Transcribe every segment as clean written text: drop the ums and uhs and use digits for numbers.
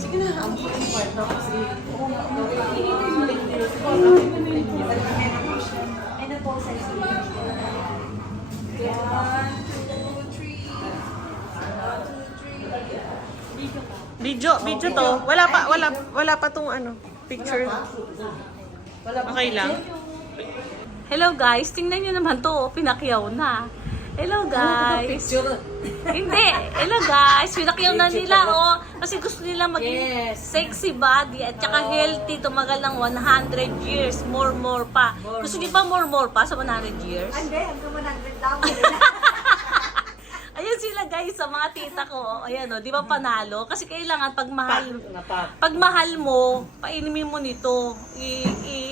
Sige na, ang kwarto kasi. Ano po sa size? 1, 2, 3. Video to. Wala pa tong ano, picture. Okay lang. Hello guys, tingnan nyo naman to, pinakyaw na. Hello guys. Hindi, hello guys, pinakyaw na nila oh. Kasi gusto nila maging sexy body at saka healthy, tumagal ng 100 years, more pa. Gusto niyo ba more pa sa 100 years? Hindi, hanggang 100 lang. Ayun sila guys, sa mga tita ko. Oh. Ayan oh, di ba panalo? Kasi kailangan pag mahal mo, painimin mo nito.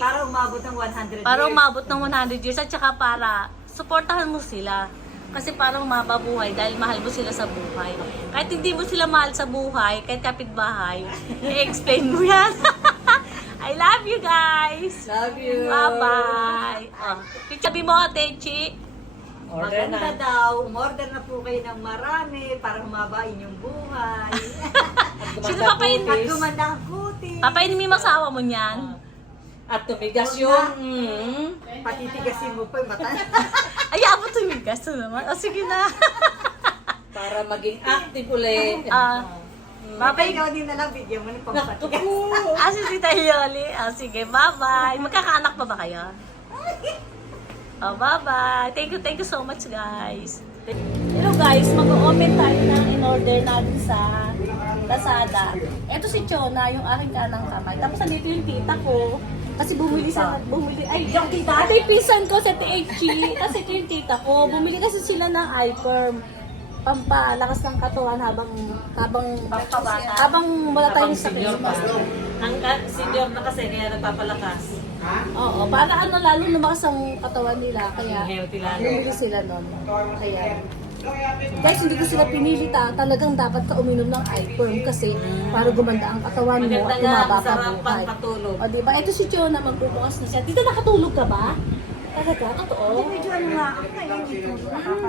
Para umabot ng 100 Para years. umabot ng 100 years at saka para suportahan mo sila. Kasi parang umaba buhay dahil mahal mo sila sa buhay. Kahit hindi mo sila mahal sa buhay, kahit kapitbahay, i-explain mo yan. I love you guys! Love you! Bye-bye! Oh. Sabi mo, Techi. Maganda daw, umorder na po kayo ng marami para humaba inyong buhay. Sino At papainin? gumanda ang kuti. Papainin mo yung masawa mo niyan? At tumigas yung... Patitigasin mo pa yung mata. Ay, abot tumigas na naman. O, sige na. para maging active ulit. Babay ikaw din na lang, bigyan mo ng pampatigas. Si Tita Yoli. Sige, bye-bye. Magkakaanak pa ba kayo? Bye-bye. Thank you so much, guys. Hello guys, mag-open tayo ng in-order natin sa Lazada. Ito si Chona, yung aking kanang kamay. Tapos nandito yung tita ko. Kasi bumili. Ay, yung tita. Ito yung pinsan ko sa THG. Kasi ito yung tita ko. Bumili kasi sila ng iPerm. Pampalakas ng katawan habang wala tayong sakit. Ang senior na kasi kaya nagpapalakas. Oo, para lalo lumakas ang katawan nila. Kaya Healthy lalo. bumili sila nun. Kaya guys, hindi ko sila pinili talagang dapat ka uminom ng iPerm kasi para gumanda ang katawan mo Maganda at nga, umaba pa masarap buhay. pang patulog. O diba? Ito si Chona, magbubukas na siya. Dito nakatulog ka ba? Talaga? Totoo? Medyo ano nga, ako na yun dito.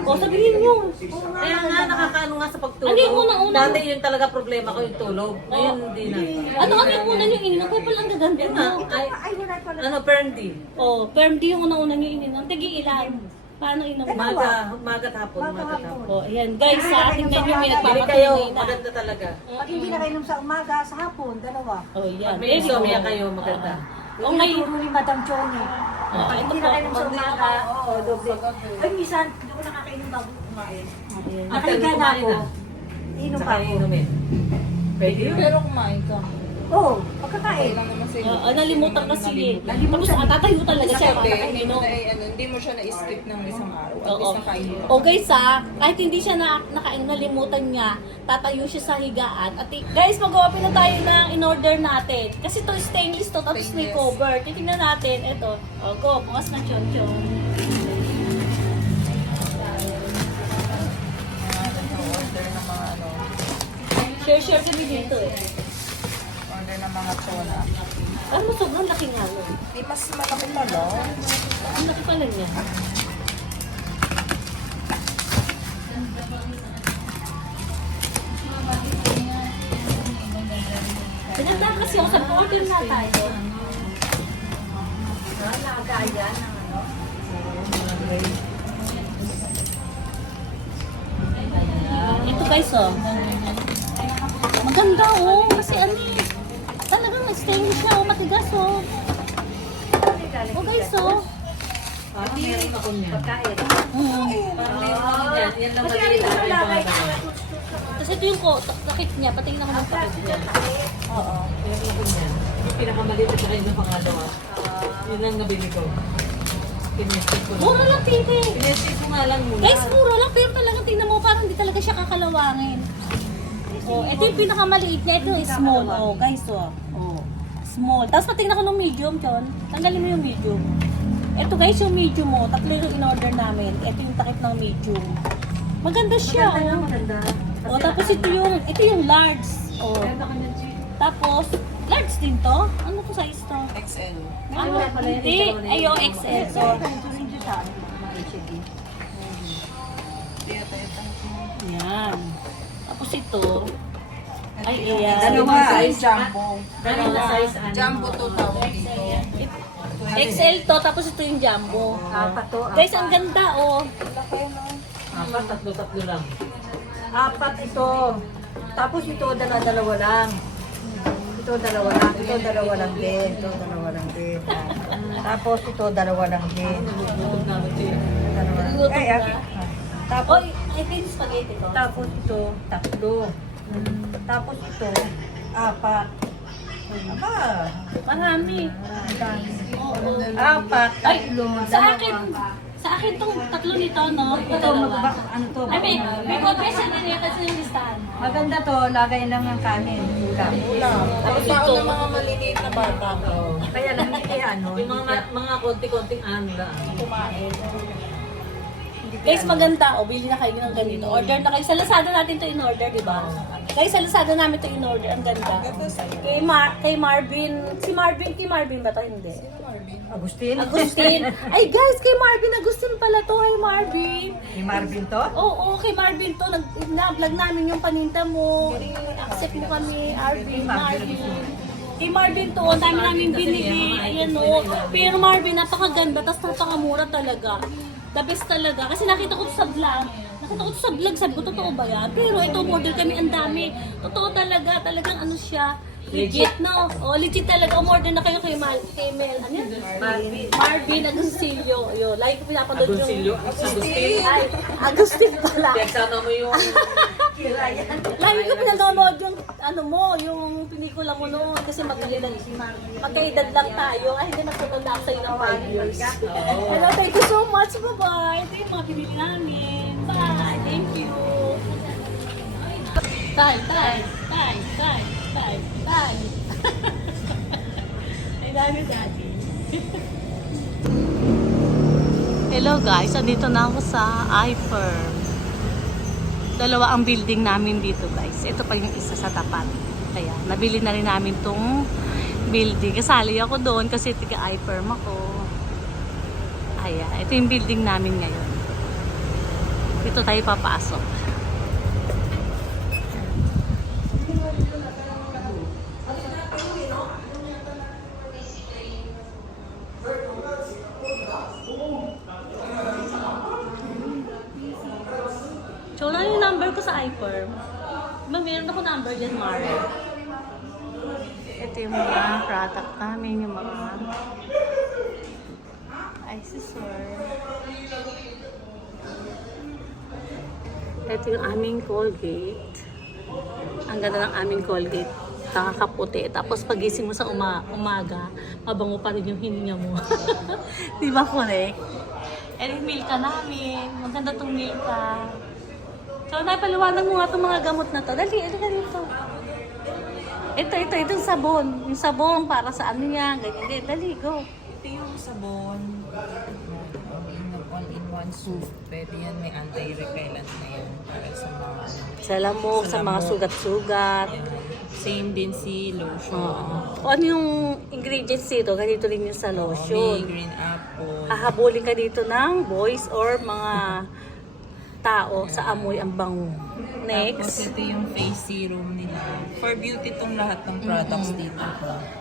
O, sabihin nyo. Kaya nga nakakaano nga sa pagtulog. Ano yung unang-una? Dati yun talaga problema ko yung tulog. Ngayon hindi na. Ano yung una nyo ininom? Kaya palang gaganda Yun mo. na. Ay, Ay, wala pala. ano, Perndy. O, Perm D yung una nyo ininom. Tagi ilan? Paano inom? Magat hapon. O, ayan. Guys, sa ating menu may Pili kayo, nagpapatunay na. maganda talaga. Pag hindi na kayo sa umaga, sa hapon, dalawa. O, yan. Pag may insomnia kayo, maganda. O, ngayon. Tinuturo ni Madam Choni. Pag ito hindi po. na kayo sa umaga, doble. Ay, minsan, hindi ko nakakainom bago kumain. Nakahiga na ako. Inom pa Saka ako. inumin. Pwede yun. Pero kumain ka. Oo, pagkakain. Lang naman sa'yo. Nalimutan kasi. Tapos tatayo talaga siya para kainom. Hindi mo siya na-skip ng isang araw. At Oo. least nakain mo. O guys kahit hindi siya nakain, nalimutan niya, tatayo siya sa higaan. At guys, mag-open na tayo ng in-order natin. Kasi to stainless to, tapos may Stainless. cover. Titingnan natin, ito. O, go, bukas na chon-chon. Order ng mga ano. Share kami dito eh. Order ng mga tsona. Alam mo, sobrang laki nga nun. Di mas malaki pa no? Ang laki pala niya. Pinagda kasi ako sa order na tayo. Nakagaya ng ano. Ito guys maganda kasi ano talagang stainless siya matigas guys Parang meron ako niyan. Pagkain. Parang meron ako niyan. Yan lang maliit na yung mga ganyan. kasi ito yung takip niya patingin ako ng takip niya Oo. Meron ako niyan. Yung pinakamaliit at saka yung pangalawa. Yun lang nabili ko. Pinestik ko lang. mura lang tite Pinestik ko nga lang muna. guys mura lang pero talagang tingnan mo parang hindi talaga siya kakalawangin ito yung pinakamaliit niya ito yung small guys small tapos patingin ako ng medium Chon tanggalin mo yung medium ito guys yung medium mo tatlo yung in-order namin ito yung takip ng medium maganda siya Maganda. tapos ito yung large tapos large din to ano to size to XL. ano hindi ay yung XL so yan tapos ito Ay, iya. Dalawa size jumbo. Ano na size? Ano? Jumbo to tawag dito. XL to, tapos ito yung jumbo. Apat to. Guys, ang ganda, oh. Apat, tatlo lang. Apat ito. Tapos ito, dalawa lang. Ito, dalawa lang. Ito, dalawa lang din. Ito, dalawa lang din. Tapos ito, dalawa lang din. Gutom namin siya. Dalawa. Gutom Ay, na. Tapos, Oy, ito yung spaghetti ko. tapos ito, tatlo. Tapos ito, apat. Aba, Marami. ang dami. Oo. Apat, Ay, tatlo, sa akin tong tatlo nito, no? Ito, Dalawa. ano to? Ay, may compression na rin kasi yung listahan. Maganda to, lagay lang ng kanin. Ulam. Tapos ako ng mga maliliit na bata. Kaya lang hindi ano. Yung mga konti-konting anda. Guys, maganda. O, bili na kayo ng ganito. Order na kayo. Sa Lazada natin to in-order, di ba? Guys, sa Lazada namin to in-order. Ang ganda. Kay Marvin. Kay Marvin ba to? Hindi. Agustin? Agustin. Ay, guys, kay Marvin Agustin pala to. Hi, Marvin. Ni Marvin to? Oo, kay Marvin to. Na-vlog namin yung paninta mo. Accept mo kami, Marvin. Kay Marvin to, ang dami namin binili. Ayan o. Pero Marvin, napakaganda. Tapos napakamura talaga. The best talaga. Kasi nakita ko to sa vlog. Sabi ko, totoo ba yan? Pero ito, model kami, ang dami. Totoo talaga. Talagang ano siya. Legit, no? O, legit talaga. Umorder na kayo kay Mel. Ano yan? Marvin Agoncillo. Yo, like ko pinapanood Agoncillo? yung... Agustin? Ay, Agustin pala. Teksana mo yung... Lagi ko pinanood yung ano mo, yung pelikula mo noon kasi magkaedad lang tayo. Ay, hindi magtutunda ako sa'yo ng 5 years. Hello, thank you so much. Bye-bye. Ito yung mga pinili namin. Bye. Thank you. Tay. Ay, dami dati. Hello guys, andito na ako sa iFirm. Dalawa ang building namin dito guys. Ito pa yung isa sa tapat. Kaya nabili na rin namin tong building. Kasali ako doon kasi tiga iFirm ako. Ayan, ito yung building namin ngayon. Dito tayo papasok. So, ano yung number ko sa iFirm? Meron ako number dyan, Mara. Ito yung mga product namin, yung mga accessory. Ito yung aming Colgate. Ang ganda ng aming Colgate. Nakakaputi. Tapos pagising mo sa umaga, mabango pa rin yung hininga mo. Di ba correct? And yung Milka namin. Maganda tong Milka. So, napaliwanag mo nga itong mga gamot na to. Dali, ano ka dito? Itong sabon. Yung sabon para sa ano niya, ganyan din. Dali, go. Ito yung sabon. All-in-one soup. Pwede yan, may anti-repellent na yan para sa mga Sa lamok, sa mga sugat-sugat. yan. Same din si lotion. O ano yung ingredients dito? Ganito rin yung sa May lotion. green apple. Hahabulin ka dito ng boys or mga tao sa amoy ang bango. Tapos Next, ito yung face serum nila. For beauty itong lahat ng products dito.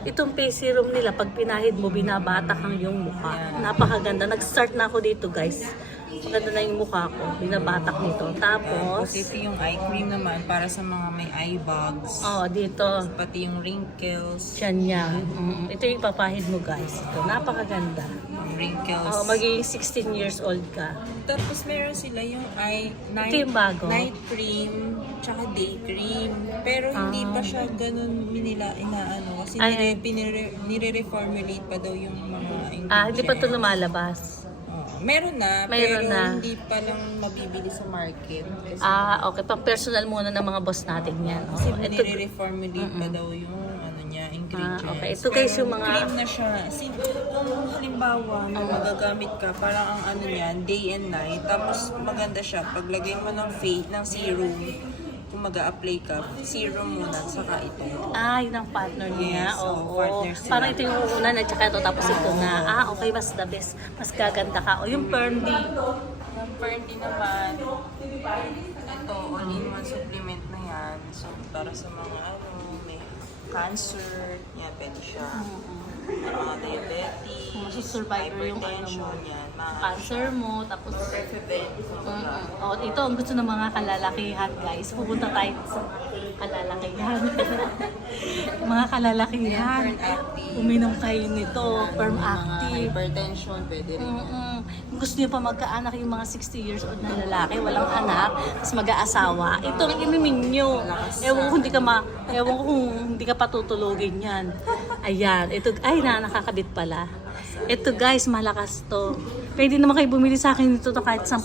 itong face serum nila, pag pinahid mo, binabatak ang iyong mukha. Napakaganda. Nag-start na ako dito, guys. Maganda na yung mukha ko. Binabatak nito. Tapos, Tapos ito yung eye cream naman para sa mga may eye bags. dito. Pati yung wrinkles. Yan yan. Ito yung papahid mo, guys. Ito, napakaganda. Wrinkles. Magiging 16 years old ka. Tapos meron sila yung Ito yung bago. night cream, tsaka day cream. Pero hindi pa siya ganun inaano. Kasi Ay. nire-reformulate pa daw yung mga ingredients. Hindi pa ito lumalabas. Meron na, Meron pero na. hindi pa lang mabibili sa market. Kasi, Okay. Pang personal muna ng mga boss natin yan. kasi Ito, nire-reformulate pa daw yung ano niya, ingredients. okay. Ito guys Pero yung mga- cream na siya. Kung halimbawa na magagamit ka, parang ang ano niyan, day and night. Tapos maganda siya. Paglagay mo ng serum, kung mag-a-apply ka, serum muna, saka ito. yun ang partner niya. Yes, Oo. partner sila. Parang ito yung una at saka ito tapos ito na. Okay, mas the best. Mas gaganda ka. O yung Perndy. Yung Perndy naman, ito, all-in-one supplement na yan. yan. So, para sa mga may cancer, yan, pwede siya. Mga diabetes, Masusurvivor yung ano mo. hypertension, yan. Mga Cancer mo, tapos prevent. oh, ito ang gusto ng mga kalalakihan, guys. Pupunta tayo sa kalalakihan. Mga kalalakihan. Uminom kayo nito, Perm Active. Hypertension, pwede rin. Gusto niyo pa magkaanak yung mga 60 years old na lalaki, walang anak, tapos mag-aasawa. Ito ang imimin nyo. Ewan ko kung hindi ka patutulogin yan. Ayan, ito, ay nakakabit pala. Ito guys, malakas to. Pwede naman kayo bumili sa akin nito to kahit 10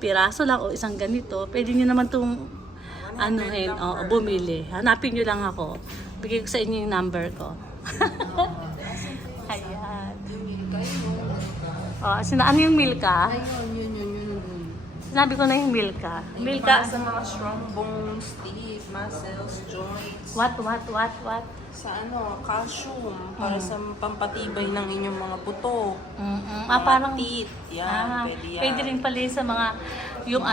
piraso lang o isang ganito. Pwede nyo naman itong bumili. Hanapin nyo lang ako. Bigay ko sa inyo yung number ko. Ayan. Ano yung Milka? Sinabi ko na yung Milka. Para sa mga strong bones, teeth, muscles, joints. What? Sa calcium. Para sa pampatibay ng inyong mga buto. Parang teeth. Yan, pwede yan. pwede rin pala sa mga yung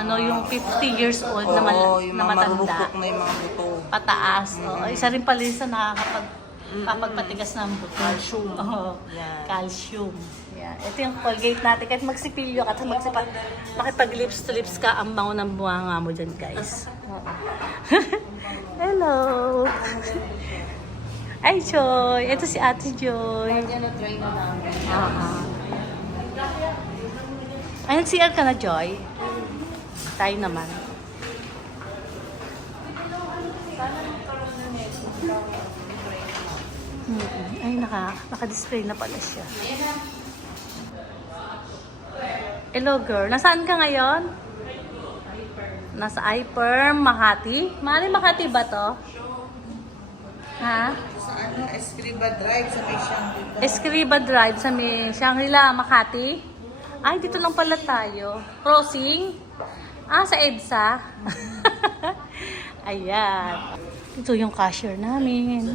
50 years old na, yung na mga matanda. marurupok na yung mga buto. Pataas. Isa rin pala sa nakakapagpatigas ng buto. Calcium. Yan. Calcium. Yan. Ito yung Colgate natin. Kahit magsipilyo ka, makipag-lips to lips ka, ang bango ng buhanga mo dyan, guys. Hello! Ay, Joy! Ito si Ate Joy. Try na namin. Ay, nag-CR ka na, Joy? Tayo naman. Ay, naka-display na pala siya. Hello, girl. Nasaan ka ngayon? Nasa iPerm, Makati? Makati ba to? Ha? Sa Escriba Drive sa may Shangri-La. Escriba Drive sa may Shangri-La, Makati? Ay, dito lang pala tayo. Crossing? Sa EDSA. Ayan. Ito yung cashier namin.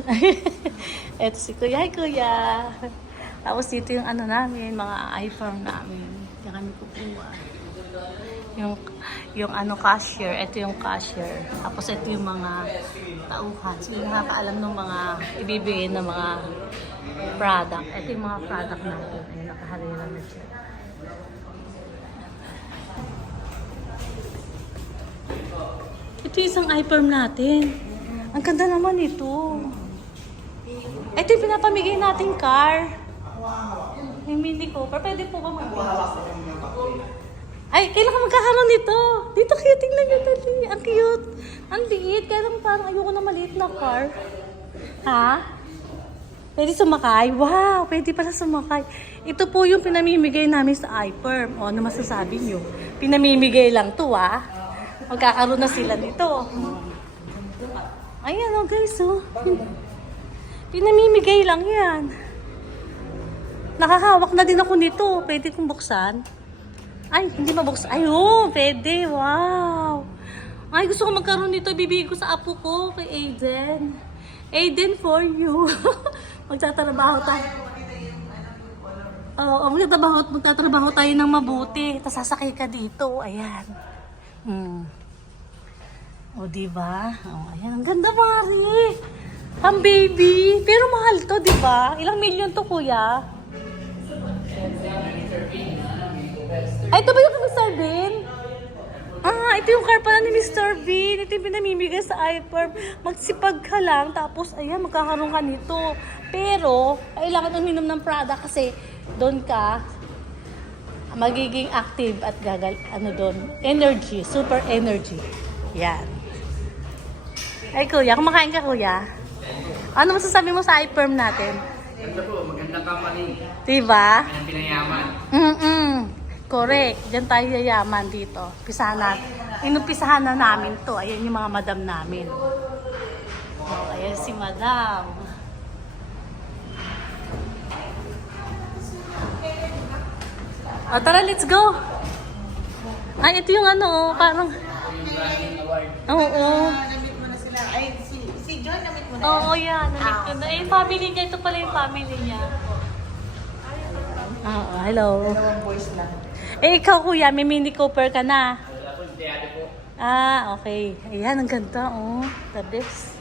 Ito si Kuya. Hi, Kuya. Tapos dito yung namin, mga iPhone namin. Diyan kami kukuha. Yung cashier. Ito yung cashier. Tapos ito yung mga tauhan. So yung nakakaalam ng mga ibibigay ng mga product. Ito yung mga product natin. Ayun, nakaharira na siya. Ito yung isang iPerm natin. Ang ganda naman ito. Ito yung pinapamigay nating car. Yung Mini Cooper. Pwede po ba mag-video? Ay, kailan ka magkakaroon nito? Dito kayo, tingnan nyo dali. Ang cute. Ang liit. Kaya lang parang ayoko na maliit na car. Ha? Pwede sumakay? Wow, pwede pala sumakay. Ito po yung pinamimigay namin sa iPerm. O, ano masasabi nyo? Pinamimigay lang to, Magkakaroon na sila nito. Ayan, guys, Pinamimigay lang yan. Nakahawak na din ako nito. Pwede kong buksan. Ay, hindi mabuksan. Ay, pwede. Wow. Ay, gusto ko magkaroon nito. Ibibigay ko sa apo ko, kay Aiden. Aiden, for you. Magtatrabaho tayo. Oo, magtatrabaho tayo ng mabuti. Tapos sasakay ka dito. Ayan. O, diba? Ayan. Ang ganda, Mari. Ang baby. Pero mahal to, diba? Ilang milyon to, kuya? Ay, ito ba yung Mr. Bean? Ito yung car pala ni Mr. Bean. Ito yung pinamimigay sa iPerm. Magsipag ka lang, tapos, ayan, magkakaroon ka nito. Pero, kailangan uminom ng product kasi doon ka magiging active at energy, super energy. Yan. Ay, kuya, kumakain ka, kuya? Ano masasabi mo sa iPerm natin? Ganda po, magandang company. Diba? Ang pinayaman. Correct. Diyan tayo yayaman dito. Inupisahan na namin to. Ayan yung mga madam namin. Ayan si madam. Tara, let's go. Ay, ito yung parang... Oo. Namit mo na sila. Ay, si John namit mo na. Oo, yan. Namit ko na. Family niya. Ito pala yung family niya. Hello. Dalawang boys lang. Ikaw, kuya, may Mini Cooper ka na. Wala po, si Ate po. Ah, okay. Ayan, ang ganda, oh. The best.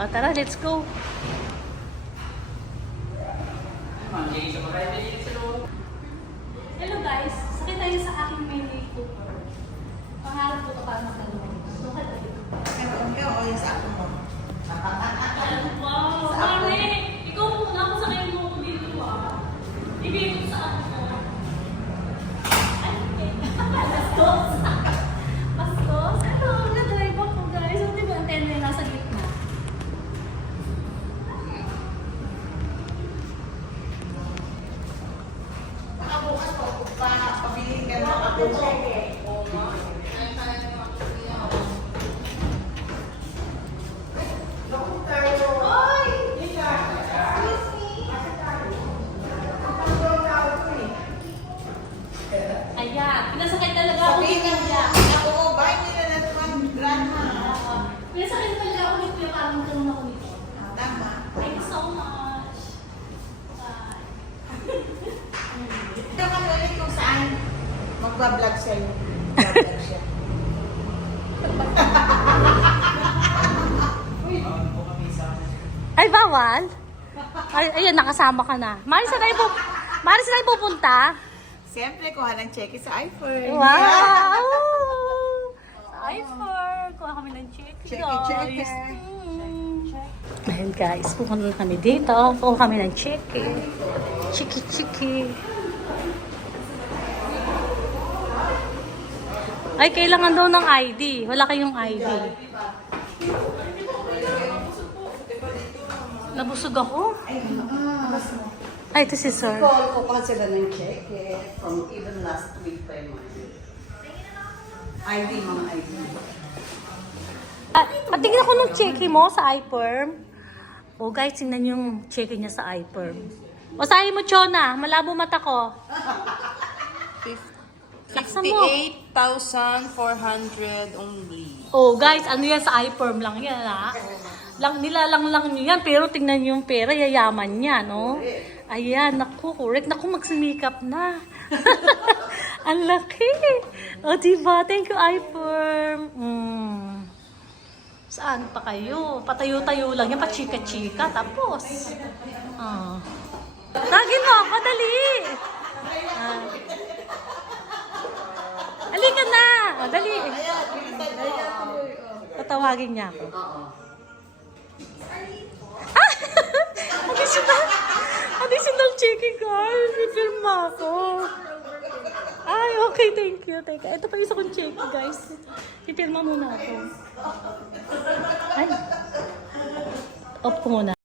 O, tara, let's go. Hello guys, sakit tayo sa aking mini Cooper. Pangarap ko ito para magkaroon. Sukad tayo. Wow, Mami! Ikaw muna ako sa kayo mo ako dito ah. Ibigay ko sa ako. Ay, okay. Bastos. Bastos? Ito, na-drive ako guys. Hindi ba ang tenere nasa gitna? Ayan, pinasakay talaga ako ni Kuya. Pinasakay talaga ako ni Kuya para magkaroon ako nito. Thank you so much. Bye. Ito ka ulit kung saan magbablog sa'yo. Magbablog siya. Ay, bawal? Ay, ayun, nakasama ka na. Mari, saan tayo pupunta? Siyempre, kuha ng cheque sa iPhone. Wow! Sa iPhone. Kuha kami ng cheque, Cheque. guys. Ayun, guys. Pupunta kami dito. Kuha kami ng cheque. Chiki. Ay, kailangan daw ng ID. Wala kayong ID. Nabusog ako. Ay, ito si Sir. Call ko pa sila ng check from even last week pa yung ID, mga ID. Patingin ako ng cheque mo sa iPerm. Oh guys, tingnan yung cheque niya sa iPerm. Basahin mo, Chona. Malabo mata ko. Laksan mo. 58,400 only. Oh guys, ano yan sa iPerm lang yan ha. Nilalang nyo yan, pero tingnan yung pera, yayaman niya, no? Ayan, naku, correct. Naku, magsimikap na. Ang laki. O, diba? Thank you, iPerm. Saan pa kayo? Patayo-tayo lang yan, pachika-chika. Tapos, tagin mo ako, dali. Halika na. Dali. Tatawagin niya ako. Additional chicken, guys. Ipirma ako. Ay, okay. Thank you. Ito pa isa kong check, guys. Ipirma muna ako. Ay. Off ko muna.